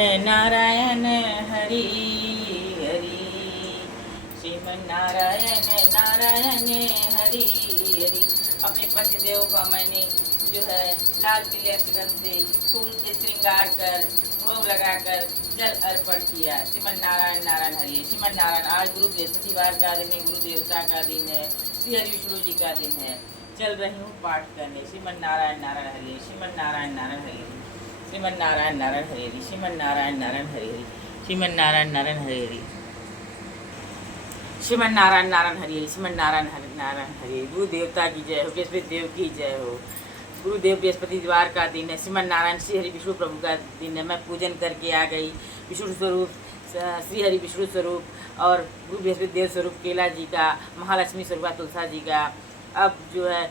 नारायण हरि हरि। श्रीमन नारायण नारायण हरि हरि। अपने पतिदेव का मैंने जो है लाल पीले सुगंध से फूल से श्रृंगार कर भोग लगाकर जल अर्पण किया। श्रीमन नारायण नारायण हरि। श्रीमन नारायण आज गुरु बृहस्पतिवार का दिन है, गुरु देवता का दिन है, श्री हरि विष्णु जी का दिन है। चल रही हूँ पाठ करने। श्रीमन नारायण नारायण हरि। श्रीमन नारायण नारायण हरि। श्रीमन नारायण नारायण हरि हरि। श्रीमन नारायण नारायण हरि हरि। श्रीमन नारायण नारायण हरि हरि। श्रीमन नारायण नारायण हरि हरि। श्रीमन नारायण नारायण हरि। गुरु देवता की जय हो, बृहस्पति देव की जय हो। गुरुदेव बृहस्पतिवार का दिन है, श्रीमन नारायण श्री हरि विष्णु प्रभु का दिन है। मैं पूजन करके आ गई। विष्णु स्वरूप श्री हरि विष्णु स्वरूप और गुरु बृहस्पति देव स्वरूप केला जी का, महालक्ष्मी स्वरूप तुलसा जी का। अब जो है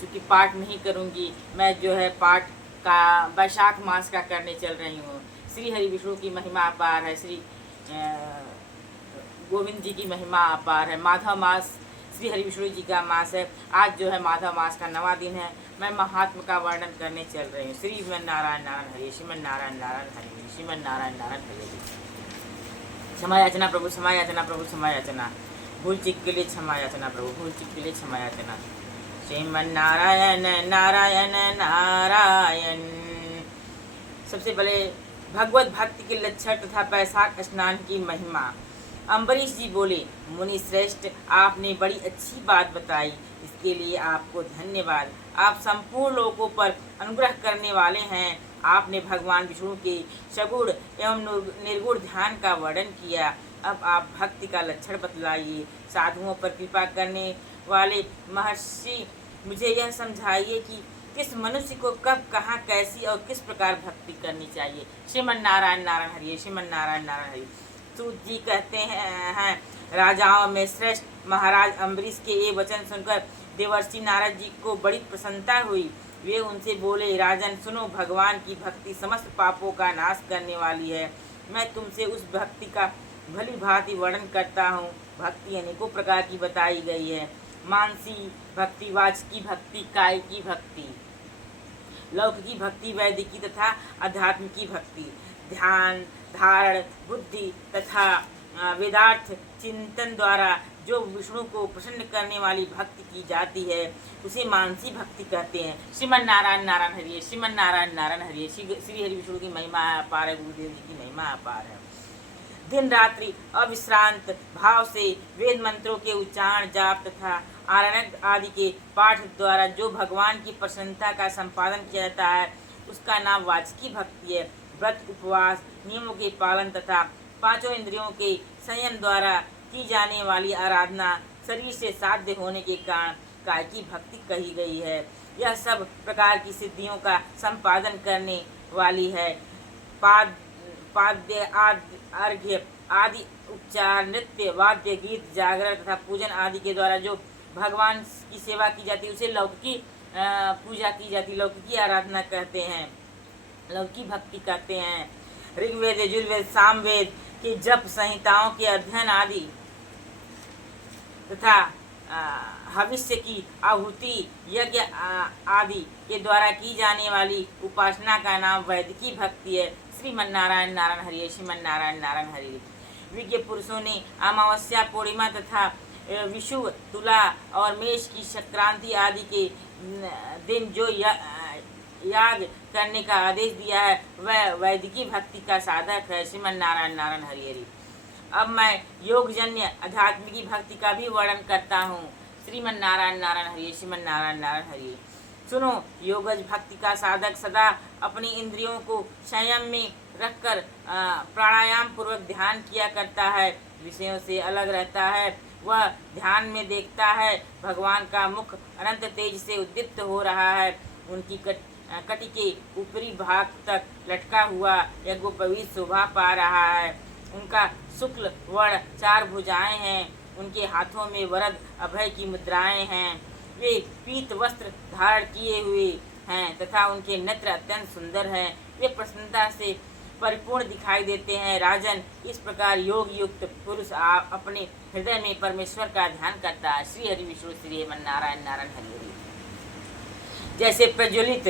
चूँकि पाठ नहीं करूँगी, मैं जो है पाठ का वैशाख मास का करने चल रही हूँ। श्री हरि विष्णु की महिमा अपार है, श्री गोविंद जी की महिमा अपार है। माधव मास श्री हरि विष्णु जी का मास है। आज जो है माधव मास का 9वां दिन है। मैं महात्मा का वर्णन करने चल रही हूँ। श्रीमन नारायण नारायण हरि। श्रीमन नारायण नारायण हरि। श्रीमन नारायण नारायण हरि। क्षमा याचना प्रभु, क्षमा याचना प्रभु, क्षमा याचना। भूल चूक के लिए क्षमा याचना प्रभु, भूल चूक के लिए क्षमा याचना। श्रीमन नारायण नारायण नारायण। सबसे पहले भगवत भक्ति के लक्षण तथा वैशाख स्नान की महिमा। अम्बरीश जी बोले, मुनि श्रेष्ठ, आपने बड़ी अच्छी बात बताई, इसके लिए आपको धन्यवाद। आप संपूर्ण लोगों पर अनुग्रह करने वाले हैं। आपने भगवान विष्णु के सगुण एवं निर्गुण ध्यान का वर्णन किया। अब आप भक्ति का लक्षण बतलाइए। साधुओं पर कृपा करने वाले महर्षि, मुझे यह समझाइए कि किस मनुष्य को कब, कहाँ, कैसी और किस प्रकार भक्ति करनी चाहिए। श्रीमन नारायण नारायण हरि। श्रीमन नारायण नारायण हरि। सूत जी कहते हैं, राजाओं में श्रेष्ठ महाराज अम्बरीश के ये वचन सुनकर देवर्षि नारद जी को बड़ी प्रसन्नता हुई। वे उनसे बोले, राजन सुनो, भगवान की भक्ति समस्त पापों का नाश करने वाली है। मैं तुमसे उस भक्ति का भली भांति वर्णन करता हूँ। भक्ति अनेकों प्रकार की बताई गई है। मानसी भक्ति, वाचकी भक्ति, काय की भक्ति, लौकिकी भक्ति, वैदिकी तथा आध्यात्मिकी भक्ति। ध्यान, धारण, बुद्धि तथा वेदार्थ चिंतन द्वारा जो विष्णु को प्रसन्न करने वाली भक्ति की जाती है, उसे मानसी भक्ति कहते हैं। श्रीमन नारायण नारायण हरि। श्रीमन नारायण नारायण हरि। श्री हरि विष्णु की महिमा अपार है, गुरुदेव जी की महिमा अपार है। दिन रात्रि अविश्रांत भाव से वेद मंत्रों के उच्चारण, जाप तथा आरण्यक आदि के पाठ द्वारा जो भगवान की प्रसन्नता का संपादन किया जाता है, उसका नाम वाचकी भक्ति है। व्रत, उपवास, नियमों के पालन तथा पांचों इंद्रियों के संयम द्वारा की जाने वाली आराधना शरीर से साध्य होने के कारण काय की भक्ति कही गई है। यह सब प्रकार की सिद्धियों का संपादन करने वाली है। पाद्य, अर्घ्य आदि उपचार, नृत्य, वाद्य, गीत, जागरण तथा पूजन आदि के द्वारा जो भगवान की सेवा की जाती है, उसे लौकिकी पूजा की जाती, लौकिकी आराधना कहते हैं, लौकिक भक्ति कहते हैं। ऋग्वेद, यजुर्वेद, सामवेद के जप संहिताओं के अध्ययन आदि तथा भविष्य की आहुति, यज्ञ आदि के द्वारा की जाने वाली उपासना का नाम वैदिकी भक्ति है। श्रीमन नारायण नारायण हरि। श्रीमन नारायण नारायण हरि। विज्ञ पुरुषों ने अमावस्या, पूर्णिमा तथा विषु, तुला और मेष की संक्रांति आदि के दिन जो याग करने का आदेश दिया है, वह वैदिकी भक्ति का साधक है। श्रीमन नारायण नारायण हरि हरि। अब मैं योगजन्य आध्यात्मिकी भक्ति का भी वर्णन करता हूँ। श्रीमन नारायण नारायण हरि। श्रीमन नारायण नारायण हरि। सुनो, योगज भक्ति का साधक सदा अपनी इंद्रियों को संयम में रखकर प्राणायाम पूर्वक ध्यान किया करता है, विषयों से अलग रहता है। वह ध्यान में देखता है भगवान का मुख अनंत तेज से उद्दीप्त हो रहा है। उनकी कटी के ऊपरी भाग तक लटका हुआ यज्ञोपवीत शोभा पा रहा है। उनका शुक्ल वर्ण 4 भुजाएं हैं। उनके हाथों में वरद अभय की मुद्राएं हैं। वे पीत वस्त्र धारण किए हुए हैं तथा उनके नेत्र अत्यंत सुंदर हैं। वे प्रसन्नता से परिपूर्ण दिखाई देते हैं। राजन, इस प्रकार योग युक्त पुरुष अपने हृदय में परमेश्वर का ध्यान करता है। श्री हरि विष्णु श्री नारायण नारायण हरि हरि। जैसे प्रज्वलित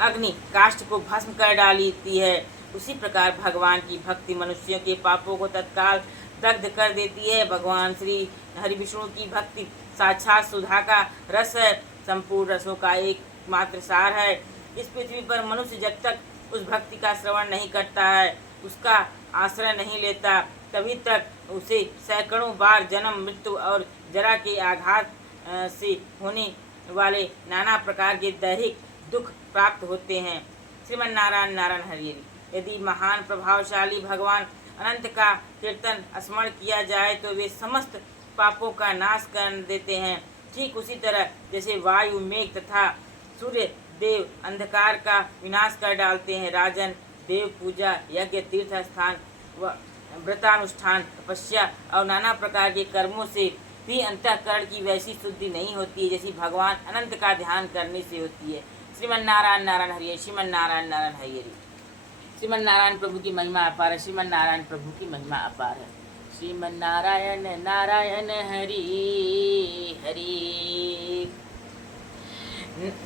अग्नि काष्ठ को भस्म कर डालती है, उसी प्रकार भगवान की भक्ति मनुष्यों के पापों को तत्काल दग्ध कर देती है। भगवान श्री हरि विष्णु की भक्ति साक्षात सुधा का रस है, संपूर्ण रसों का एकमात्र सार है। इस पृथ्वी पर मनुष्य जब तक उस भक्ति का श्रवण नहीं करता है, उसका आश्रय नहीं लेता, तभी तक उसे सैकड़ों बार जन्म, मृत्यु और जरा के आघात से होने वाले नाना प्रकार के दैहिक दुख प्राप्त होते हैं। श्रीमन नारायण नारायण हरि। यदि महान प्रभावशाली भगवान अनंत का कीर्तन स्मरण किया जाए तो वे समस्त पापों का नाश कर देते हैं। ठीक उसी तरह जैसे वायु, मेघ तथा सूर्य देव अंधकार का विनाश कर डालते हैं। राजन, देव पूजा, यज्ञ, तीर्थ स्थान व व्रतानुष्ठान, तपस्या और नाना प्रकार के कर्मों से भी अंतःकरण की वैसी शुद्धि नहीं होती है जैसी भगवान अनंत का ध्यान करने से होती है। श्रीमन नारायण नारायण हरि। श्रीमन नारायण नारायण हरि। श्रीमन नारायण प्रभु की महिमा अपार है। श्रीमन नारायण प्रभु की महिमा अपार है। श्रीमन नारायण नारायण हरि हरि।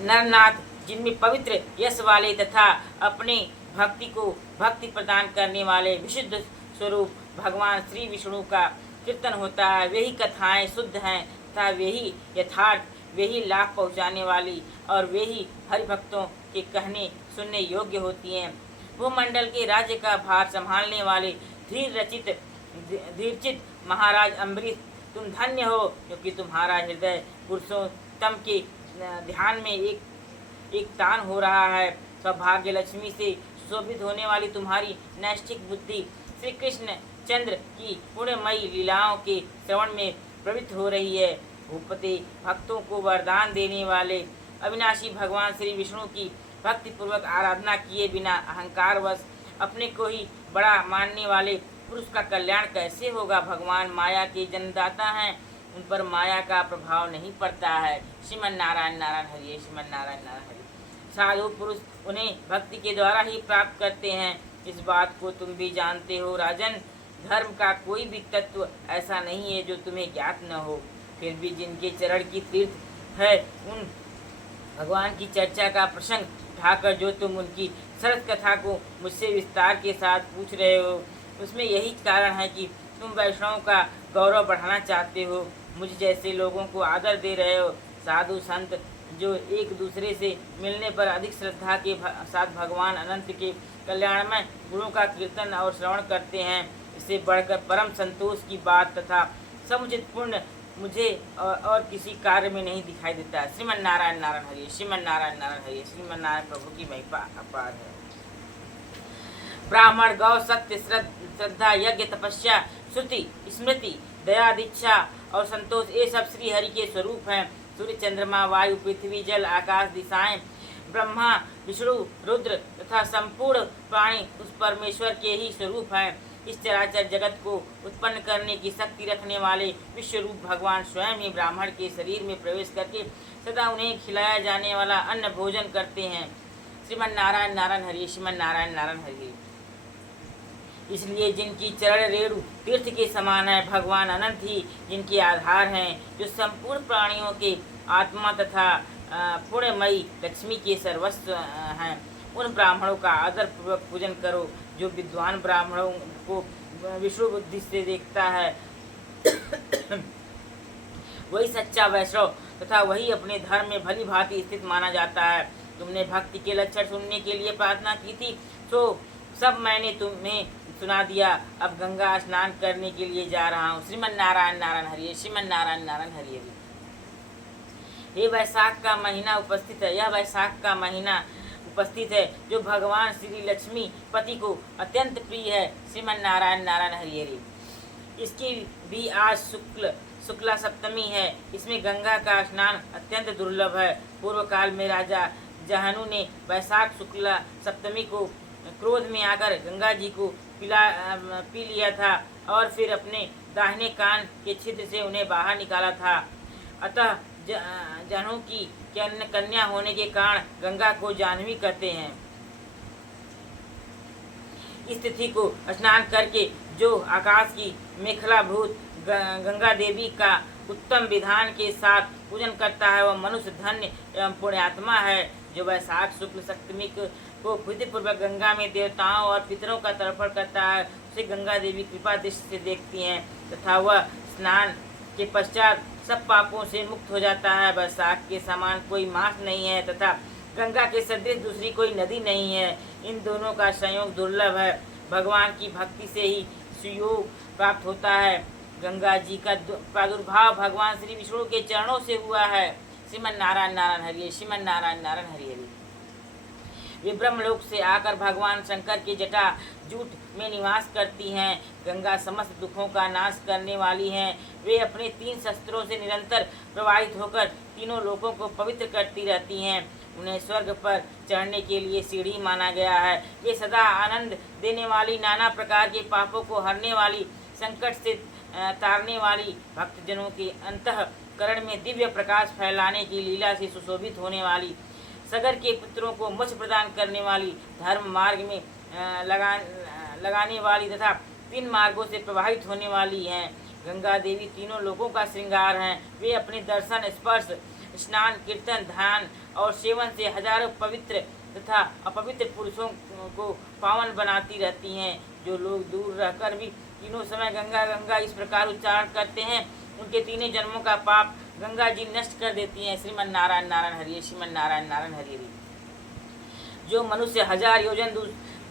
नरनाथ जिनमें पवित्र यश वाले तथा अपने भक्ति को भक्ति प्रदान करने वाले विशुद्ध स्वरूप भगवान श्री विष्णु का कीर्तन होता है, वे ही कथाएँ शुद्ध हैं तथा वे ही यथार्थ, वे ही लाभ पहुँचाने वाली और वे ही हरिभक्तों के कहने सुनने योग्य होती हैं। भूमंडल के राज्य का भार संभालने वाले धीरचित महाराज अम्बरीश, तुम धन्य हो क्योंकि तुम्हारा हृदय पुरुषोत्तम के ध्यान में एक तान हो रहा है। सौभाग्य लक्ष्मी से सुशोभित होने वाली तुम्हारी नैष्ठिक बुद्धि श्री कृष्ण चंद्र की पुण्यमयी लीलाओं के श्रवण में प्रवृत्त हो रही है। भूपति भक्तों को वरदान देने वाले अविनाशी भगवान श्री विष्णु की भक्ति पूर्वक आराधना किए बिना अहंकारवश अपने को ही बड़ा मानने वाले पुरुष का कल्याण कैसे होगा। भगवान माया के जन्मदाता हैं, उन पर माया का प्रभाव नहीं पड़ता है। श्रीमन नारायण नारायण हरि। श्रीमन नारायण नारायण हरि। साधु पुरुष उन्हें भक्ति के द्वारा ही प्राप्त करते हैं, इस बात को तुम भी जानते हो राजन। धर्म का कोई भी तत्व ऐसा नहीं है जो तुम्हें ज्ञात न हो। फिर भी जिनके चरण की तीर्थ है उन भगवान की चर्चा का प्रसंग उठाकर जो तुम उनकी सरस कथा को मुझसे विस्तार के साथ पूछ रहे हो, उसमें यही कारण है कि तुम वैष्णवों का गौरव बढ़ाना चाहते हो, मुझ जैसे लोगों को आदर दे रहे हो। साधु संत जो एक दूसरे से मिलने पर अधिक श्रद्धा के साथ भगवान अनंत के कल्याणमय गुणों का कीर्तन और श्रवण करते हैं, इससे बढ़कर परम संतोष की बात तथा समुचित पुण्य मुझे और किसी कार्य में नहीं दिखाई देता है। श्रीमन नारायण नारायण हरि। श्रीमन नारायण नारायण हरि। श्रीमन नारायण प्रभु की महिमा अपार है। ब्राह्मण, गौ, सत्य, श्रद्धा, यज्ञ, तपस्या, श्रुति, स्मृति, दया, दीक्षा और संतोष, ये सब श्री हरि के स्वरूप हैं। सूर्य, चंद्रमा, वायु, पृथ्वी, जल, आकाश, दिशाएं, ब्रह्मा, विष्णु, रुद्र तथा संपूर्ण प्राणी उस परमेश्वर के ही स्वरूप हैं। इस चराचर जगत को उत्पन्न करने की शक्ति रखने वाले विश्वरूप भगवान स्वयं ही ब्राह्मण के शरीर में प्रवेश करके सदा उन्हें खिलाया जाने वाला अन्न भोजन करते हैं। श्रीमन नारायण नारायण हरि। श्रीमन नारायण नारायण हरि। इसलिए जिनकी चरण रेणु तीर्थ के समान है, भगवान अनंत ही जिनके आधार हैं, जो संपूर्ण प्राणियों के आत्मा तथा पुण्यमयी लक्ष्मी के सर्वस्व हैं, उन ब्राह्मणों का आदर पूर्वक पूजन करो। जो विद्वान ब्राह्मणों को विष्णु बुद्धि से देखता है वही सच्चा वैष्णव तथा वही अपने धर्म में भली भांति स्थित माना जाता है। तुमने भक्ति के लक्षण सुनने के लिए प्रार्थना की थी, तो सब मैंने तुम्हें सुना दिया। अब गंगा स्नान करने के लिए जा रहा हूँ। श्रीमन नारायण नारायण हरि। श्रीमन नारायण नारायण हरि हरि। ये वैशाख का महीना उपस्थित है, यह वैशाख का महीना उपस्थित है जो भगवान श्री लक्ष्मी पति को अत्यंत प्रिय है। श्रीमन नारायण नारायण हरि हरि। इसकी भी आज शुक्ला सप्तमी है। इसमें गंगा का स्नान अत्यंत दुर्लभ है। पूर्व काल में राजा जहनु ने वैशाख शुक्ला सप्तमी को क्रोध में आकर गंगा जी को पी लिया था और फिर अपने दाहिने कान के छिद्र से उन्हें बाहर निकाला था। अतः जहनु की कन्या होने के कारण गंगा को जाह्नवी कहते हैं। इस तिथि को स्नान करके जो आकाश की मेखलाभूत गंगा देवी का उत्तम विधान के साथ पूजन करता है, वह मनुष्य धन्य एवं पुण्यात्मा है। जो वैशाख शुक्ल सप्तमी को विधिपूर्वक गंगा में देवताओं और पितरों का तर्पण करता है, उसे गंगा देवी कृपा दृष्टि से देखती हैं तथा वह स्नान के पश्चात सब पापों से मुक्त हो जाता है। वैशाख के समान कोई मास नहीं है तथा गंगा के सदृश दूसरी कोई नदी नहीं है। इन दोनों का संयोग दुर्लभ है। भगवान की भक्ति से ही सुयोग प्राप्त होता है। गंगा जी का प्रादुर्भाव भगवान श्री विष्णु के चरणों से हुआ है। श्रीमन नारायण नारायण हरि, श्रीमन नारायण नारायण हरि हरि। वे ब्रह्मलोक से आकर भगवान शंकर की जटा जूट में निवास करती हैं। गंगा समस्त दुखों का नाश करने वाली हैं। वे अपने 3 शस्त्रों से निरंतर प्रवाहित होकर तीनों लोकों को पवित्र करती रहती हैं। उन्हें स्वर्ग पर चढ़ने के लिए सीढ़ी माना गया है। वे सदा आनंद देने वाली, नाना प्रकार के पापों को हरने वाली, संकट से तारने वाली, भक्तजनों के अंतःकरण में दिव्य प्रकाश फैलाने की लीला से सुशोभित होने वाली, सगर के पुत्रों को मोक्ष प्रदान करने वाली, धर्म मार्ग में लगाने वाली तथा 3 मार्गों से प्रवाहित होने वाली हैं। गंगा देवी तीनों लोकों का श्रृंगार हैं। वे अपने दर्शन, स्पर्श, स्नान, कीर्तन, ध्यान और सेवन से हजारों पवित्र तथा अपवित्र पुरुषों को पावन बनाती रहती हैं। जो लोग दूर रहकर भी तीनों समय गंगा गंगा इस प्रकार उच्चारण करते हैं, उनके 3 जन्मों का पाप गंगा जी नष्ट कर देती हैं। श्रीमन नारायण नारायण हरि, श्रीमन नारायण नारायण हरि हरि। जो मनुष्य 1000 योजन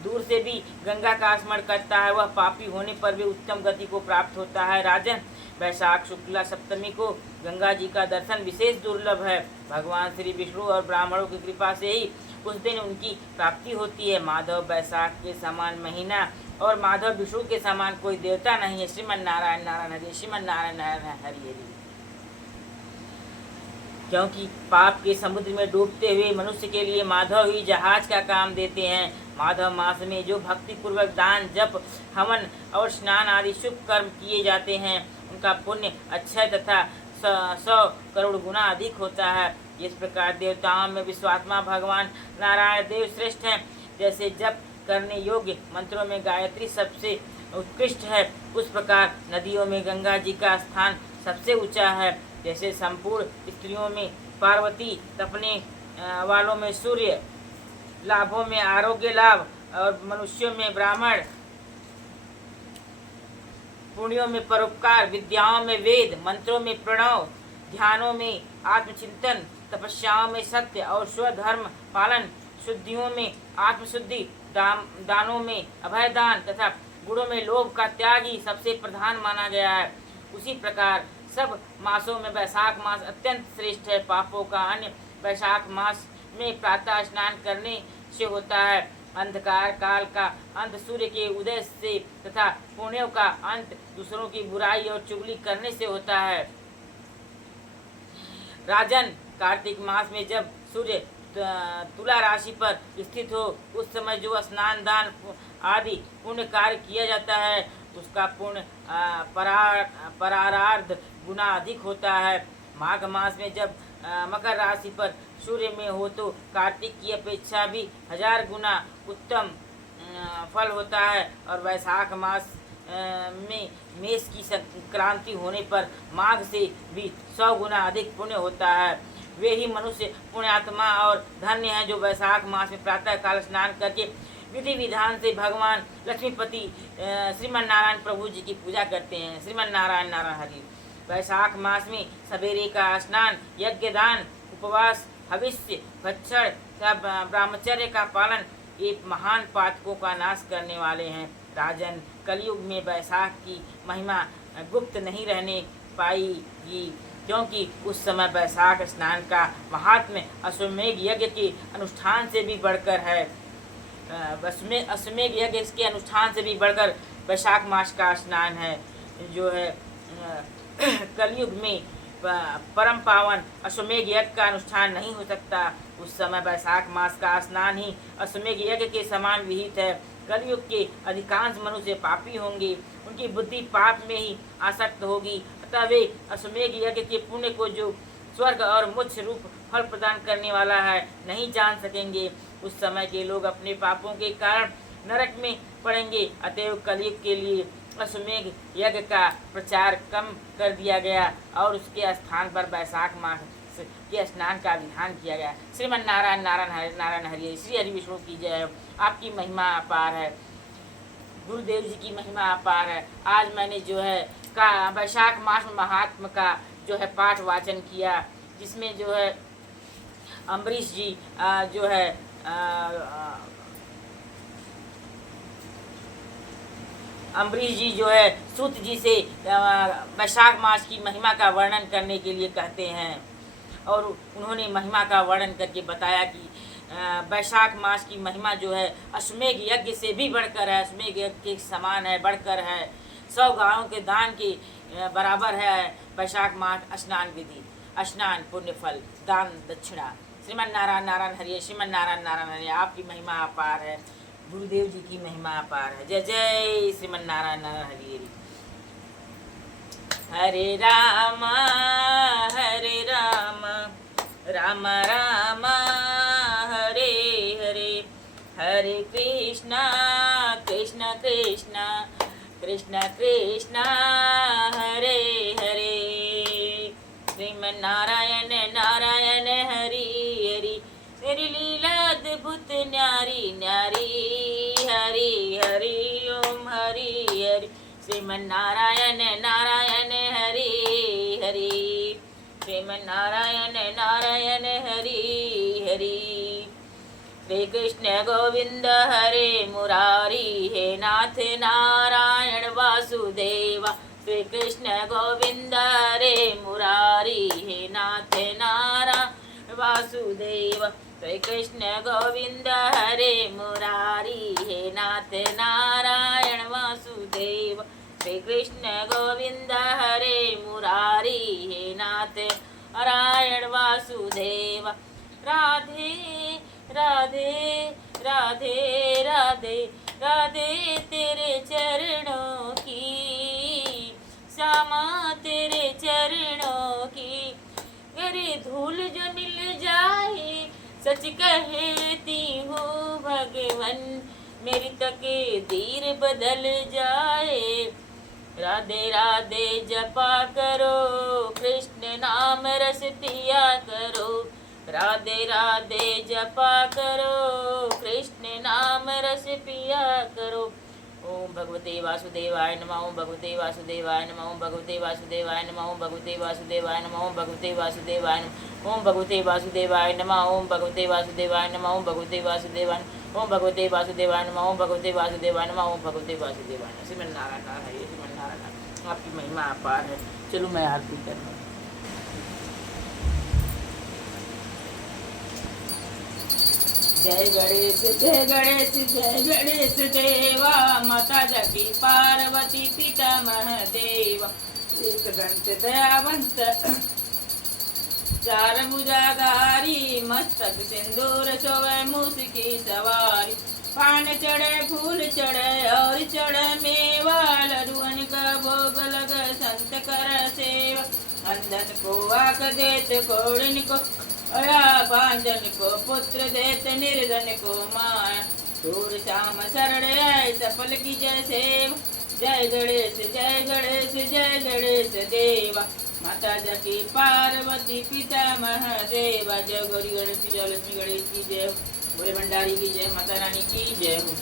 दूर से भी गंगा का स्मरण करता है, वह पापी होने पर भी उत्तम गति को प्राप्त होता है। राजन, वैशाख शुक्ला सप्तमी को गंगा जी का दर्शन विशेष दुर्लभ है। भगवान श्री विष्णु और ब्राह्मणों की कृपा से ही उस दिन उनकी प्राप्ति होती है। माधव वैशाख के समान महीना और माधव विष्णु के समान कोई देवता नहीं है। श्रीमन नारायण नारायण हरि, श्रीमन नारायण नारायण हरि हरि। क्योंकि पाप के समुद्र में डूबते हुए मनुष्य के लिए माधव ही जहाज का काम देते हैं। माधव मास में जो भक्ति पूर्वक दान, जप, हवन और स्नान आदि शुभ कर्म किए जाते हैं, उनका पुण्य अक्षय तथा 100 करोड़ गुना अधिक होता है। जिस प्रकार देवताओं में विश्वात्मा भगवान नारायण देव श्रेष्ठ हैं, जैसे जप करने योग्य मंत्रों में गायत्री सबसे उत्कृष्ट है, उस प्रकार नदियों में गंगा जी का स्थान सबसे ऊंचा है। जैसे संपूर्ण स्त्रियों में पार्वती, तपने वालों में सूर्य, लाभों में आरोग्य लाभ और मनुष्यों में ब्राह्मण, पुण्यों में परोपकार, विद्याओं में वेद, मंत्रों में प्रणव, ध्यानों में आत्मचिंतन, तपस्याओं में सत्य और स्वधर्म पालन, शुद्धियों में आत्मशुद्धि, दानों में अभय दान तथा गुणों में लोभ का त्याग ही सबसे प्रधान माना गया है। उसी प्रकार सब मासों में वैशाख मास अत्यंत श्रेष्ठ है। पापों का अन्य वैशाख मास में प्रातः स्नान करने से होता है। अंधकार काल का अंत सूर्य के उदय से तथा पुण्यों का अंत दूसरों की बुराई और चुगली करने से होता है। राजन, कार्तिक मास में जब सूर्य तुला राशि पर स्थित हो, उस समय जो स्नान, दान आदि पुण्य कार्य किया जाता है, उसका पुण्य परारार्ध गुना अधिक होता है। माघ मास में जब मकर राशि पर सूर्य में हो तो कार्तिक की अपेक्षा भी 1000 गुना उत्तम फल होता है। और वैशाख मास में मेष की संक्रांति होने पर माघ से भी 100 गुना अधिक पुण्य होता है। वे ही मनुष्य पुण्यात्मा और धन्य हैं जो वैशाख मास में प्रातः काल स्नान करके विधि विधान से भगवान लक्ष्मीपति श्रीमन नारायण प्रभु जी की पूजा करते हैं। श्रीमन नारायण नारायण हरि। वैशाख मास में सवेरे का स्नान, यज्ञ, दान, उपवास, हविष्य, भक्षण तथा ब्रह्मचर्य का पालन ये महान पातकों का नाश करने वाले हैं। राजन, कलयुग में वैशाख की महिमा गुप्त नहीं रहने पाएगी, क्योंकि उस समय वैशाख स्नान का महात्म्य अश्वमेघ यज्ञ के अनुष्ठान से भी बढ़कर है। अश्वमेघ यज्ञ इसके अनुष्ठान से भी बढ़कर वैशाख मास का स्नान है, जो है कलयुग में परम पावन अश्वमेघ यज्ञ का अनुष्ठान नहीं हो सकता। उस समय वैशाख मास का स्नान ही अश्वमेघ यज्ञ के समान विहित है। कलयुग के अधिकांश मनुष्य पापी होंगे, उनकी बुद्धि पाप में ही आसक्त होगी, अतः वे अश्वमेघ यज्ञ के पुण्य को जो स्वर्ग और मोक्ष रूप फल प्रदान करने वाला है नहीं जान सकेंगे। उस समय के लोग अपने पापों के कारण नरक में पड़ेंगे। अतएव कलयुग के लिए अश्वमेघ यज्ञ का प्रचार कम कर दिया गया और उसके स्थान पर वैशाख मास के स्नान का विधान किया गया। श्रीमन नारायण नारायण हरि नारायण हरि, श्री हरि विष्णु की जय। आपकी महिमा अपार है, गुरुदेव जी की महिमा अपार है। आज मैंने जो है का वैशाख मास में महात्म का जो है पाठ वाचन किया, जिसमें जो है अम्बरीश जी जो है अम्बरीश जी जो है सूत जी से वैशाख मास की महिमा का वर्णन करने के लिए कहते हैं, और उन्होंने महिमा का वर्णन करके बताया कि वैशाख मास की महिमा जो है अश्वमेघ यज्ञ से भी बढ़कर है, अश्वमेघ यज्ञ के समान है, बढ़कर है, 100 गायों के दान के बराबर है। वैशाख मास स्नान विधि, स्नान पुण्य फल, दान दक्षिणा। श्रीमन नारायण नारायण हरि, श्रीमन नारायण नारायण हरि। आपकी महिमा अपार है, गुरुदेव जी की महिमा अपार है। जय जय श्रीमन नारायण नारायण हरि हरि। हरे राम राम राम हरे हरे, हरे कृष्णा कृष्ण कृष्ण कृष्ण कृष्ण हरे हरे। श्रीमन नारायण नारायण हरि हरि, तेरी लीला अद्भुत न्यारी न्यारी, हरि हरि ओम हरि हरि। श्रीमन नारायण नारायण हरि हरि, श्रीमन नारायण नारायण हरि हरि। श्री कृष्ण गोविंद हरे मुरारी, हे नाथ नारायण वासुदेवा। श्री कृष्ण गोविंद हरे मुरारी, हे नाथ नारायण वासुदेव। श्री कृष्ण गोविंद हरे मुरारी, हे नाथ नारायण वासुदेव। श्री कृष्ण गोविंद हरे मुरारी, हे नाथ नारायण वासुदेव। राधे राधे राधे राधे राधे तेरे चरणों की, श्यामा तेरे चरणों की। अरे धूल जो मिल जाए सच कहती हूँ भगवन, मेरी तकदीर बदल जाए। राधे राधे जपा करो, कृष्ण नाम रस पिया करो। राधे राधे जपा करो, कृष्ण नाम रस पिया करो। ओम भगवते वासुदेवाय नमः, ओम भगवते वासुदेवाय नमः, ओम भगवते वासुदेवाय नमः, ओम भगवते वासुदेवाय नमः, ओम भगवते वासुदेवाय नमः, ओम भगवते वासुदेवाय नमः, ओम भगवते वासुदेवाय नमः, ओम भगवते वासुदेवाय नमः, ओम भगवते वासुदेवाय नमः, ओम भगवते वासुदेवाय नमः, ओम भगवते वासुदेवाय नमः। श्रीमन नारायण नारायण, श्रीमन नारायण। आपकी महिमा अपार है। चलो मैं आरती कर रहा हूँ। जय गणेश जय गणेश जय गणेश देवा, माता जगी पार्वती पिता महादेवा। एक दंत दयावंत, चार भुजाधारी, मस्तक सिंदूर शोभे मूस की सवारी। पान चढ़े फूल चढ़े और चढ़े मेवा, लडुअन का भोग लग संत कर सेवा। अंधन को आँख देत, कोड़िन को अया, पांजन को पुत्र देत, निर्धन को माया। दूर श्याम शरण आए, सफल की जय सेवा। जय गणेश जय गणेश जय गणेश देवा, माता जकी पार्वती पिता महादेवा। जय गौरी गणेश की जय, लक्ष्मी गणेश की जय, बोले भंडारी की जय, माता रानी की जय हो।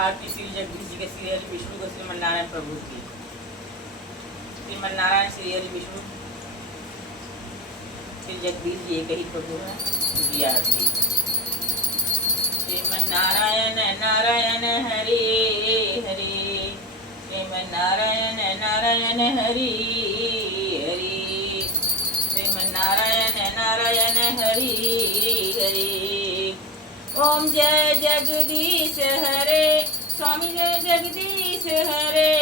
आरती श्री जगदीश जी के, श्री हरि विष्णु को, श्रीमन नारायण प्रभु की। श्रीमन नारायण श्री हरि विष्णु श्री जगदीश जी एक ही प्रभु है, उनकी आरती। श्रीमन नारायण नारायण हरि हरि, श्रीमन नारायण नारायण हरि हरि, श्रीमन नारायण नारायण हरि हरि। ओम जय जगदीश हरे, स्वामी जय जगदीश हरे।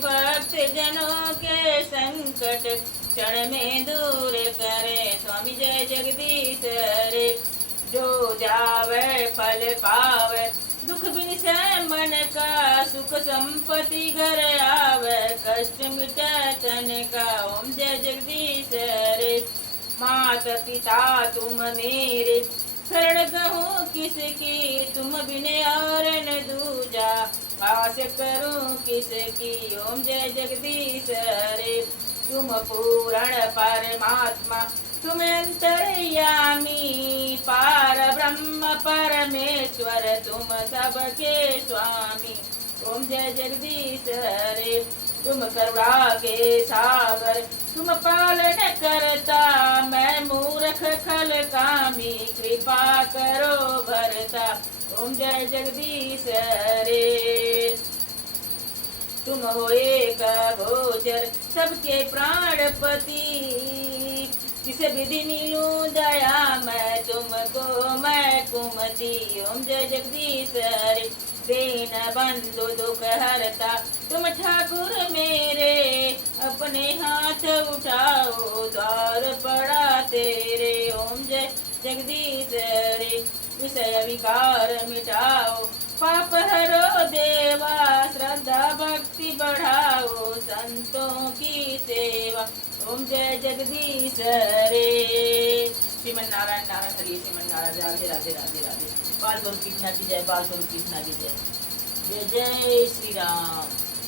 भक्त जनों के संकट क्षण में दूर करे, स्वामी जय जगदीश हरे। जो जावे फल पावे, दुख बिन से मन का, सुख संपत्ति घर आवे, कष्ट मिटे तन का। ओम जय जगदीश हरे। माता पिता तुम मेरे, शरण कहूँ किसकी, तुम बिन और न दूजा, आस करूँ किसकी। ओम जय जगदीश हरे। तुम पूर्ण परमात्मा तुम अंतर्यामी, पार ब्रह्म परमेश्वर तुम सबके स्वामी। ओम जय जगदीश हरे, तुम करुणा के सागर तुम पालन करता, मैं मूर्ख खल कामी कृपा करो भरता। ओम जय जगदीश हरे, तुम हो एक गोचर सबके प्राणपति, किस विधि नीलू दया मैं तुमको मैं कुमति। ओम जय जगदीश हरे, दीन बंधु दुख हरता तुम ठाकुर मेरे, अपने हाथ उठाओ द्वार पड़ा तेरे। ओम जय जगदीश हरे, विषय विकार मिटाओ पाप हरो देवा, श्रद्धा भक्ति बढ़ाओ संतों की सेवा। ओम जय जगदीश हरे, श्रीमन नारायण नारायण हरि, श्रीमन नारायण राधे राधे राधे राधे। बाल स्वरूप कृष्णा की जय, बाल स्वरूप कृष्णा की जय। जय जय श्री राम।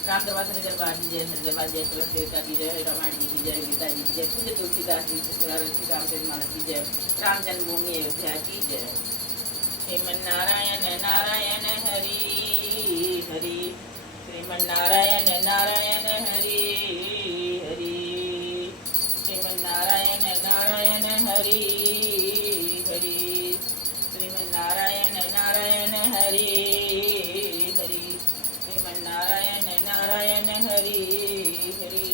राम दरबार दरबार की जय, हरिद्वार जय, तुलसी देवता की जय, रामायण जी की जय, गीता जी की जय, खुद तुलसीदास जी रामचंद्र मानस की जय, राम जन्मभूमि अयोध्या की जय। श्रीमन नारायण नारायण हरि हरि, श्रीमन नारायण नारायण हरि हरि, श्रीमन नारायण नारायण हरि हरि, श्रीमन नारायण नारायण हरि हरि, श्रीमन नारायण नारायण हरि हरि।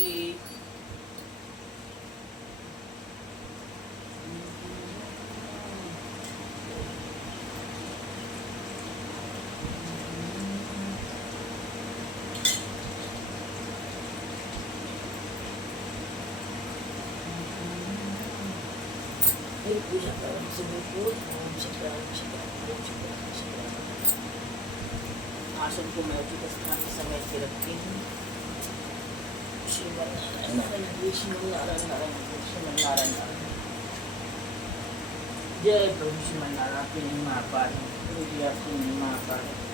पूजा करने से आसन को मैं उचित स्थान समय से रखती हूँ। श्रीमन नारायण श्रीमन नारायण नारायण श्रीमन नारायण नारायण। जय प्रभु श्रीमन नारायण, आपकी महिमा अपार है, प्रभु जी आपकी महिमा अपार है।